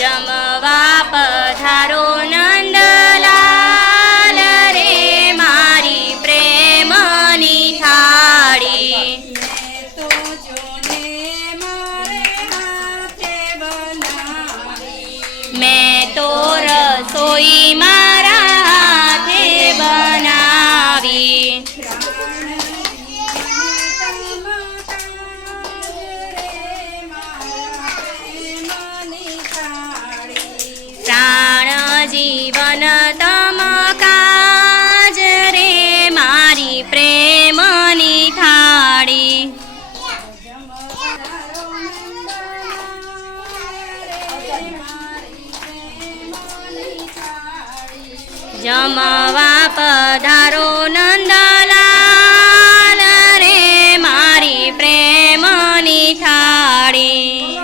જમવા પધારો નંદલાલ રે મારી પ્રેમની થાળી તો મેં તો રસ જમવા પધારો નંદલાલ રે મારી પ્રેમની થાળી.